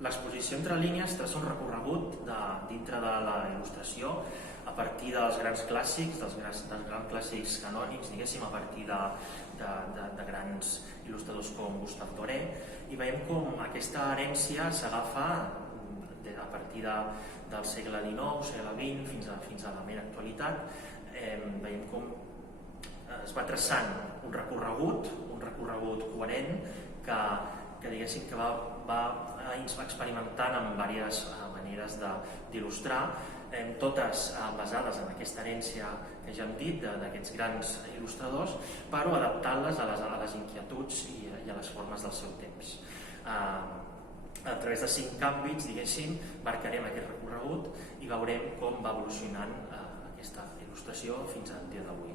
L'exposició entre línies traça un recorregut dintre de la il·lustració a partir dels grans clàssics, dels grans clàssics canònics, diguéssim, a partir de grans il·lustradors com Gustave Doré, i veiem com aquesta herència s'agafa a partir del segle XIX, segle XX, fins a la mera actualitat. Veiem com es va traçant un recorregut coherent que diguéssim que va experimentant amb diverses maneres d'il·lustrar, totes basades en aquesta herència que ja hem dit d'aquests grans il·lustradors, però adaptant-les a les inquietuds i a les formes del seu temps. A través de 5 àmbits, diguéssim, marcarem aquest recorregut i veurem com va evolucionant aquesta il·lustració fins al dia d'avui.